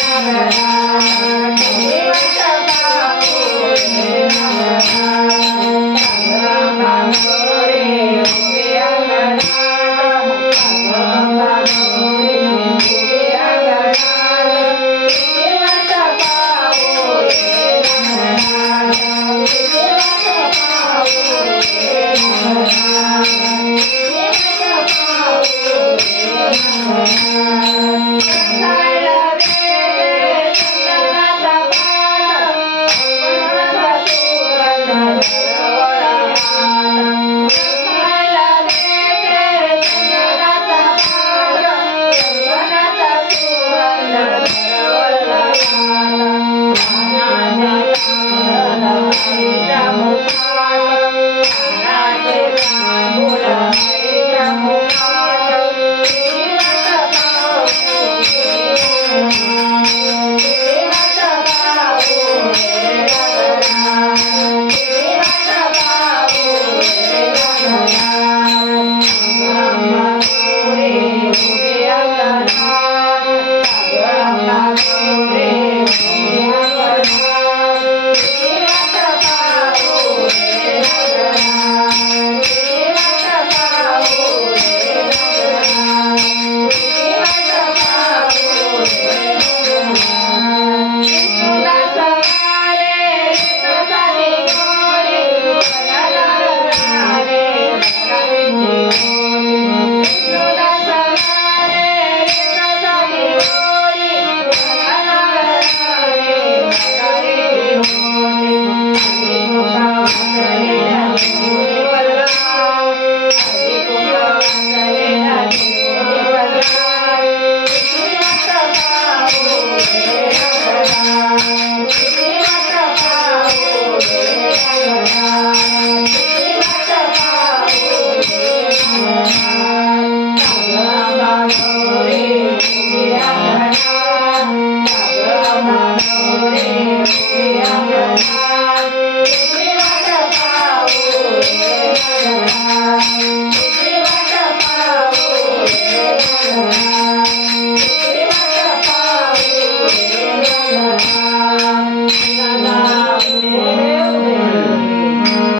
Amen. Thank you. Thank you.